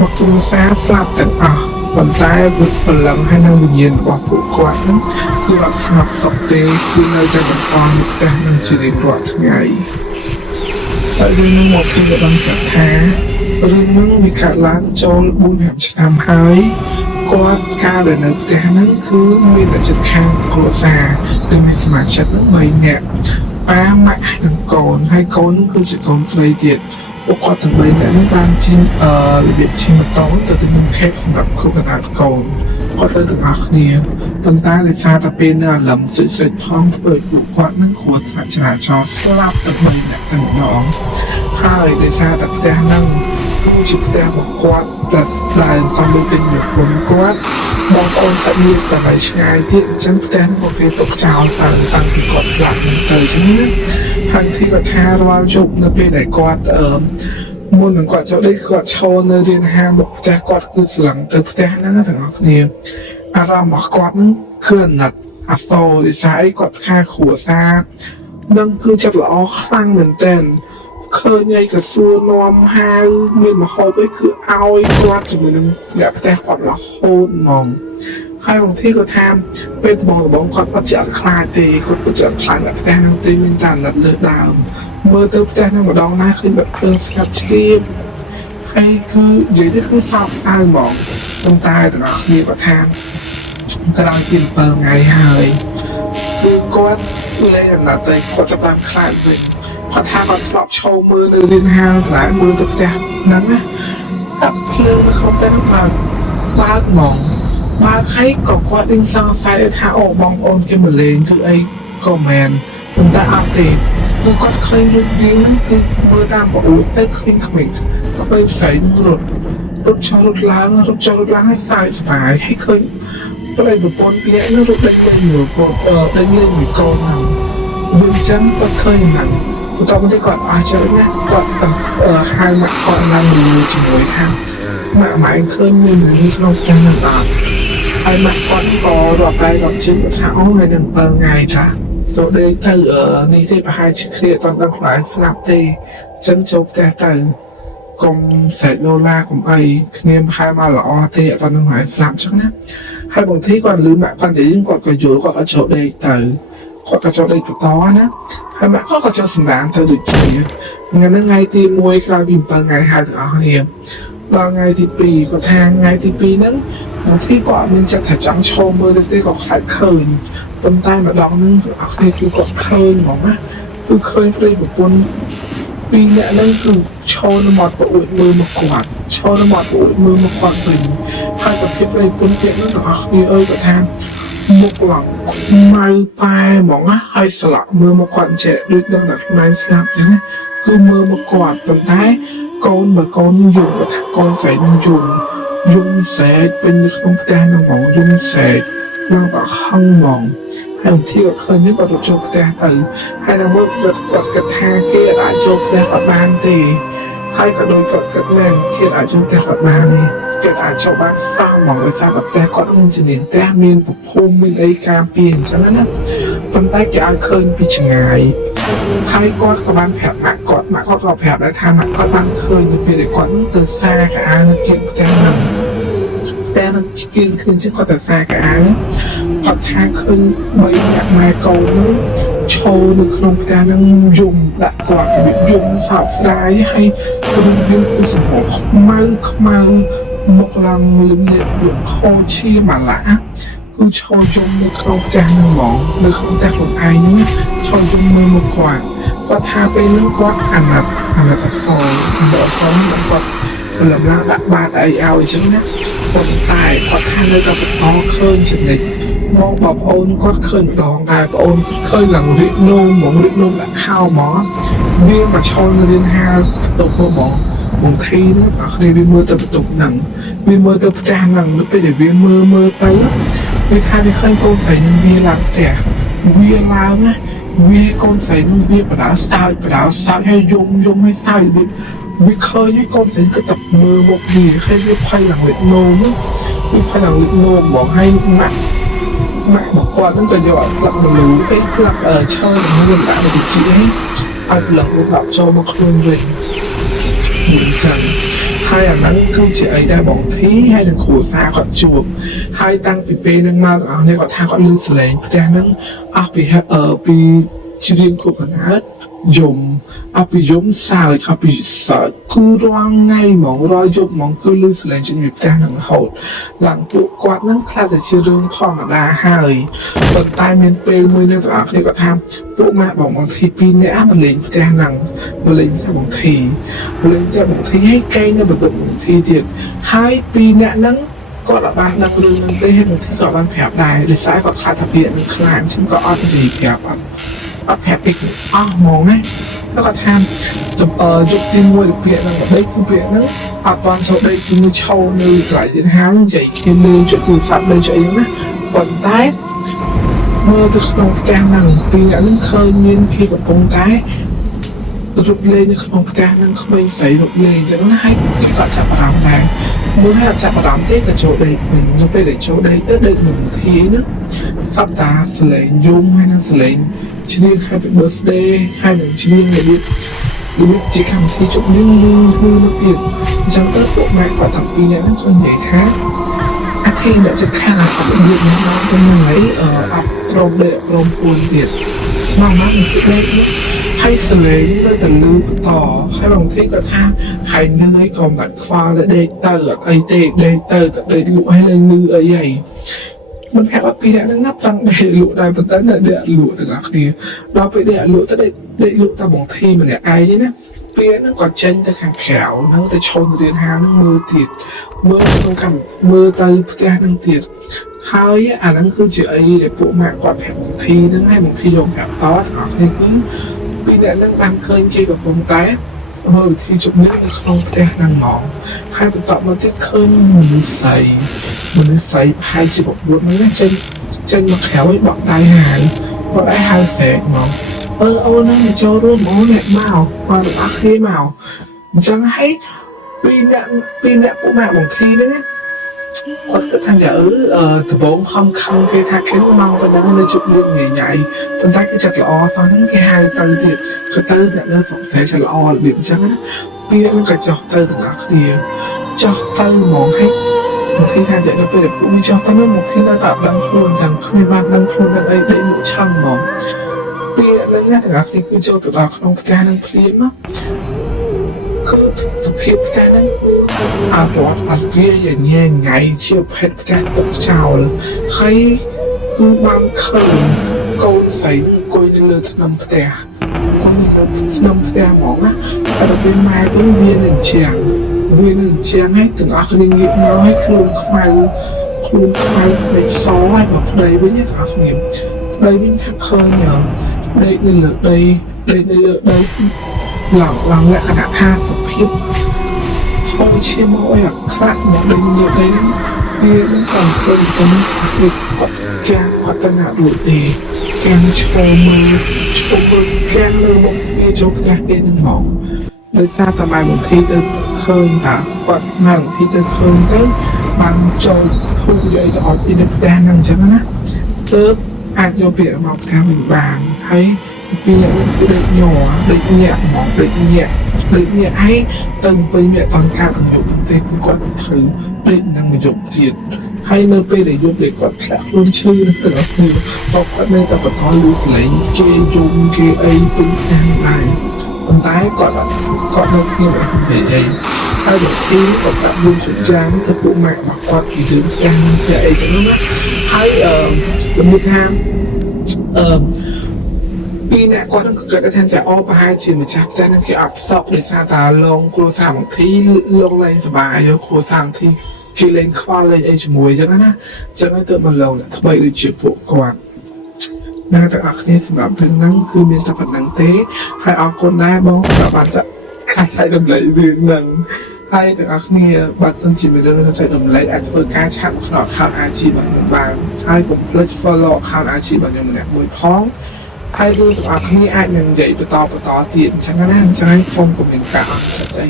មកគ្រួសារស្លាប់ទាំងអស់ប៉ុន្តែបុគ្គលិកហើយនឹងវិញ្ញាណរបស់ពួកគាត់ហ្នឹងគឺអត់ស្ងប់សុខទេគឺនៅតែបន្តនៅផ្ទះនឹងជារៀងរាល់ថ្ងៃហើយរឿងនេះមកពីបានថារឿងហ្នឹងវាកើតឡើងចូល4-5ឆ្នាំហើយគាត់ការដែលនៅផ្ទះហ្នឹងគឺមានតែចិត្តខាងគ្រួសារគឺមានសមាជិកហ្នឹង3នាក់ប៉ាម៉ាក់និងកូនហើយកូនហ្នឹងគឺជាកូនស្រីទៀតពួកគាត់ទាំង3នាក់ហ្នឹងបានជិះរបៀបជិះម៉ូតូទៅទិញខេកសម្រាប់គូកណ្ដាលកូនគាត់ទៅទាំងអស់គ្នាប៉ុន្តែដោយសារតែពេលនៅអារម្មណ៍ស្រិចផងធ្វើឲ្យពួកគាត់ហ្នឹងគ្រោះថ្នាក់ចរាចរណ៍ស្លាប់ទៅ3នាក់ទាំងម្ដងហើយដោយសារតែផ្ទះហ្នឹងគឺជាផ្ទះរបស់គាត់ដែលសំដៅទៅនឹងខ្លួនគាត់បងប្អូនសាច់ញាតិតែនៅឆ្ងាយទៀតអញ្ចឹងផ្ទះរបស់គេទុកចោលតាំងពីគាត់ស្លាប់ហ្នឹងទៅអញ្ចឹងណាហើយទីគាត់ថារាល់យប់នៅពេលដែលគាត់មុននឹងគាត់ចូលនេះគាត់ឈរនៅរៀនហាមុខផ្ទះគាត់គឺស្លឹងទៅផ្ទះហ្នឹងទាំងអស់គ្នាអារម្មណ៍របស់គាត់ហ្នឹងគឺអាណិតអាសូរវិស័យគាត់ថាគ្រួសារនឹងគឺចិត្តល្អខ្លាំងមែនទែនឃើញឯកសួរនាំហៅមានមហោបអីគឺឲ្យគាត់ជាមួយនឹងអ្នកផ្ទះគាត់រហូតហ្មងហើយបางทีគាត់ថាពេលដំបងគាត់អត់ចាក់ខ្លាចទេគាត់ពិតចាក់ខ្លាចអ្នកផ្ទះហ្នឹងទេមានតែអាណិតលើដើមមើលទៅផ្ទះហ្នឹងម្ដងណាឃើញបាត់ភ្លើងស្ងាត់ស្ទាបហើយគឺនិយាយទៅគឺសោកសៅហ្មងប៉ុន្តែទាំងអស់គ្នាគាត់ថាក្រោយពី7ថ្ងៃហើយគឺគាត់លេងអាណិតតែគាត់ចាប់បានខ្លាចវិញគាត់ថាគាត់ធ្លាប់ឈោមើលនៅរៀនហាលតែមើលទៅផ្ទះហ្នឹងណាតែភ្លើងនៅក្នុងផ្ទះហ្នឹងបើកហ្មងបើកហើយក៏គាត់នឹងសង្ស័យថាអូបងប្អូនគេមកលេងធ្វើអីក៏មែនប៉ុន្តែអត់ទេគឺគាត់ឃើញរូបយើងហ្នឹងគឺមើលតាមប្អូនទៅឃើញក្មេងក៏ពេលផ្សេងរត់ចោលរត់ឡើងឲ្យសើចស្បាយហើយឃើញប្តីប្រពន្ធគ្នានឹងរត់ដេញលេងមួយកូនដេញលេងមួយកូនហ្នឹងវាអញ្ចឹងគាត់ឃើញហ្នឹងបន្ទាប់មកនេះគាត់អស់ចិត្តណាគាត់ហៅមកគាត់ឡើងជាមួយថាម៉ែឃើញមាននេះក្នុងផ្ទះហ្នឹងអត់ហើយម៉ាក់គាត់ក៏រាប់តែគាត់ជិះគាត់ថាអូហើយនឹង7ថ្ងៃថាចូលដេកទៅនេះទេប្រហែលជាគ្នាអត់ដឹងខ្លាចស្លាប់ទេអញ្ចឹងចូលផ្ទះទៅកុំស្រែកលោឡាកុំអីគ្នាប្រហែលមកល្អទេអត់ដឹងខ្លាចស្លាប់អញ្ចឹងណាហើយបางทีគាត់លឺម៉ាក់គាត់និយាយគាត់ក៏យល់គាត់ក៏ចូលដេកទៅគាត់ក៏ចូលដេកបន្តណាហើយម៉ាក់គាត់ក៏ចូលសម្រាមទៅដូចគ្នាថ្ងៃទី1ក្រោយពី7ថ្ងៃហើយទាំងអស់គ្នាដល់ថ្ងៃទី2គាត់ថាថ្ងៃទី2ហ្នឹងបางทีគាត់មានចិត្តថាចង់ឈោមើលទេក៏ខ្លាចឃើញប៉ុន្តែម្ដងហ្នឹងអស់គ្នាគឺគាត់ឃើញហ្មងណាគឺឃើញប្តីប្រពន្ធពីរអ្នកហ្នឹងគឺឈោនៅមាត់ប្អូនមើលមកគាត់ឈោនៅមាត់ប្អូនមើលមកគាត់វិញហើយប្រភេទប្តីប្រពន្ធទៀតហ្នឹងទាំងអស់គ្នាអើយគាត់ថាមុខឡងម៉ៅប៉ែហ្មងណាហើយស្លាក់មើលមកគាត់ចេះដូចដឹងតែផ្នែកស្លាប់ចឹងណាគឺមើលមកគាត់ប៉ុន្តែកូនបើកូនយំគាត់ថាកូនស្រីនឹងយំស្រែកពេញនៅក្នុងផ្ទះហ្នឹងហ្មងយំស្រែកឡើងក៏ហឹងហ្មងហើយបางทีគាត់ឃើញនេះគាត់ទៅចូលផ្ទះទៅហើយដល់មកគាត់គិតថាគេអាចចូលផ្ទះគាត់បានទេហើយក៏ដូចគាត់គិតមែនគេអាចចូលផ្ទះគាត់បានទេគេអាចចូលបានសោះហ្មងដោយសារតែផ្ទះគាត់មានជំនាញផ្ទះមានប្រភពមានអីការពារអញ្ចឹងណាប៉ុន្តែគេអាចឃើញពីឆ្ងាយហើយគាត់ក៏បានប្រាប់ម៉ាក់គាត់ក៏ប្រាប់ដែរថាម៉ាក់គាត់បានឃើញនៅពេលដែលគាត់នឹងទៅសារកៅនៅក្នុងផ្ទះហ្នឹងតែនឹងគេឃើញគាត់ទៅសារកៅគាត់ថាឃើញ3អ្នកម៉ែកូនឈោនៅក្នុងផ្ទះហ្នឹងយំដាក់គាត់យំសោកស្ដាយហើយខ្លួនយើងគឺសម្បកខ្មៅមុខឡើងលំនេះហូរឈាមអាឡាគឺឈោយំនៅក្នុងផ្ទះហ្នឹងហ្មងនៅក្នុងផ្ទះខ្លួនឯងហ្នឹងឈោយំមើលមកគាត់ថាពេលហ្នឹងគាត់អាណិតអសរគាត់លំឡើងដាក់បាតអីឲ្យអញ្ចឹងណាប៉ុន្តែគាត់ថានៅតែបន្តឃើញចំណិចមកបងប្អូនគាត់ឃើញម្ដងដែរបងប្អូនឃើញឡើងរៀបនោមដាក់ខោហ្មងវាមកឈរនៅរៀនហាលបន្ទប់ហ្មងបងធីនោះអស់គ្នាវាមើលទៅបន្ទប់ហ្នឹងវាមើលទៅផ្ទះហ្នឹងនៅពេលដែលវាមើលទៅវាថាវាឃើញកូនស្រីនឹងវាឡើងផ្ទះវាឡើងណាវាកូនស្រីនឹងវាបដាសើចហើយយំឲ្យសើចវាឃើញកូនស្រីគឺតែមើលមកវាហើយវាភ័យឡើងលេចនោមហ្មងហើយម៉ាក់របស់គាត់ហ្នឹងក៏យកឲ្យស្លាប់មនុស្សអីស្លាប់ឈើមនុស្សដាក់ទៅជីឲ្យប្លង់រូបដាក់ចូលមកខ្លួនវិញមួយចឹងហ hai à nắng cứ chỉ ấy đã bỏng thí hay là khổ xa còn chuột hai tăng bị bê nâng mau ở đây có tha có lưu lấy ra nâng bị ở bị chỉ riêng của phần hết dùng bị giống sao bị sợ cứ đoan ngay mỏng roi dùng mỏng cứ lưu lấy trên việc ra nâng hột lặng tụ quạt nâng khá là chỉ riêng kho mà đa hai còn tai miền bê mùi nâng ở đây có tham tụ mẹ bỏng bằng thì pin nã mà lên ra nâng mà lên ra bỏng thì lên ra bỏng thì hay cây nó bật bỏng thì thiệt hai pin nã nângก็ละบ้านนักเรียนได้ให้หนึ่งที่ก่อบ้านแผลได้หรือซ้ายก็คาทะเบียนคลานฉันก็อ้อนดีแผลอ้อนแผลปิดอ้อมองไงแล้วก็ทำจุดตีมวยเปลี่ยนนั่งแบบได้คือเปลี่ยนนั่งตอนโชว์ได้คือมือโชว์เลยหลายเดือนห้าเรื่องใหญ่เคียนเลยจุดตื่นสัตว์เลยจุดอย่างนั้นก่อนตายเมื่อตัวตรงแกงนั่งปีนั้นเคยมีที่กับตรงตายรถเลยในขนมแกงนั่งเขาไม่ใส่รถเลยจะต้องให้ก็จับประดามแดงเมื่อให้จับประดามเต้กับโจได้ฝิ่งจะไปได้โจได้เต้ได้หนึ่งทีนึกสัปดาห์สเลนยุ่งให้นั่งสเลนชิ้นนี้ให้เป็นเบิร์สเดย์ให้หนึ่งชิ้นนี้ในดิบดิบจีคำที่จุดนิ้วมือติดฉันก็ตกแม่กว่าตั้งปีนี้นั่งคนใหญ่แท้อาทิตย์เนี่ยจะแค่ไหนกับเด็กน้องเป็นยังไงอัพโปรเดะโปรปูนเด็ดมากมันคิดได้ให้สเลนก็จะลืมต่อให้บางทีก็ท่าให้เนื้อก่อนตัดฟ้าและเดเตอร์ไอเตเดเตอร์จะเดลุให้เลยเนื้อใหญ่มันแค่ว่าปีนี้นับตั้งเดลุได้เป็นตั้งแต่เดลุแต่ละทีเราไปเดลุจะได้ลุแต่บางทีมันเนี่ยไอ้นี่นะปีนั้นก็เจนแต่แข็งแข็งนั่งแต่ชนเรียนหานั่งมือติดมือตรงกันมือเตยแกนั่งติดเฮ้ยอันนั้นคือจะไอ้เด็กพวกแม่กอดแผลบางทีนั่งให้บางทีโยมแผลตอดออกนี่คือปีนี้นั่งตามเคยเกี่ยวกับผมตายที่จุดนี้ในคลองแท้นั่งมองให้เป็นต่อมาที่เคยมือใส่ให้จีบบุญนี้เจนมาแขวไว้บอกตายหายบอกได้หายแสงมองเอานั่นโจรุ่มโอ้เนี่ยเมามาดูอักที่เมาจังให้ปีนี้พวกแม่บางทีนึงคนก็ทางอย่าถือว่าคำไปทักเล่นเมาไปนั่งในจุดเรื่องใหญ่ๆคนได้ก็จัดละอตอนนั้นแค่หายตื่นเด็กก็ตื่นเนี่ยเรื่องสงสัยจะละอแบบจังนะปีนี้มันก็จ่อตื่นถึงอักเดียวจ่อตื่นมองให้บางทีทางจะเราไปแบบมีจ่อตื่นบางทีเราตัดบางคนจังไม่บ้านบางคนอะไรได้หนุช่างมองปีนี้เนี่ยถึงอักนี้คือจ่อตัวเราขนมแกนั่งเพลียมั้งเพชรแท้นั้นบอดอัดเวียอย่างเงี้ยไงเชี่ยวเพชรแท้ตกเจ้าเลยให้คือบางคืนโกนใส่โกยเลือดน้ำแท้คนน้ำแท้ออกนะแต่เป็นไม้ต้องเวียนหนึ่งเชียงให้ถึงอาคดีเงี้ยน้อยคลุมใครในซอยแบบใดไว้เนี่ยอาคดีใดวิ่งทักเคยเนี่ยใดในเลือดใดหลังและขนาด50 พิบห้องเชี่ยมอยคลาดหมดเลยเรียนนั่งก่อนเคยตรงนี้แกงพัฒนาดูดีแกงโชว์มือแกงเลยบอกมีโจ๊กแกงเดินหมองเลยทราบทำไมบางทีเดินเคยแต่ก่อนบางทีเดินเคยเดินบางโจ๊กผู้ใหญ่จะออกอินเดียแดงนั่งใช่ไหมนะอาจจะเปลี่ยนมาทำเป็นบางให้ปีนี้มันคือเด็กหน่อเด็กเนี่ยมองเด็กเนี่ยให้ตึงไปเนี่ยตอนการถึงยุคเด็กก่อนถึงเด็กนั่งมาหยกเทียนให้เมื่อไปได้ยุคเด็กก่อนแค่รุ่นชื่อแต่ละคือบอกว่าในแต่ปะท้อนลือสลายเกยุงเกไอเป็นแทนไหนคนตายก่อนเราเที่ยวแบบไหนถ้าเด็กที่กับแบบบุญสุดจางถ้าปุ๊บแม่บอกว่ากี่เดือนจางจะไอฉันรู้ไหมให้เป็นมือทำปีนี้ก็ต้องเกิดแทนจะอ้อมไปให้ชิมจับแต่นั่นคืออับซอกในซาตาลงครูสามที่ลงเลยสบายครูสามที่คือเล่นคว้าเลยไอ้จมวยจังนะจังให้เติมมันลงเนี่ยทำไมดูเจ็บปวดกว่าน่าจะอักนี้สำหรับถึงนั้นคือมีแต่ผนังเตะให้เอาคนได้บ้องแต่บัตรจะใช้ดำไหลเดือนหนึ่งให้แต่อักนี้บัตรต้นจีบไปเดินจะใช้ดำไหลแอดเฟอร์การชักขนาดข่าวอาชีพแบบบางให้ผมเลิศฟอลโล่ข่าวอาชีพแบบอย่างเนี่ยมวยพ้องให้ดูตัวอักนี้อาจยังใหญ่ไปต่อตีนฉันก็น่าจะให้ฟงกับหนึ่งกะจัดได้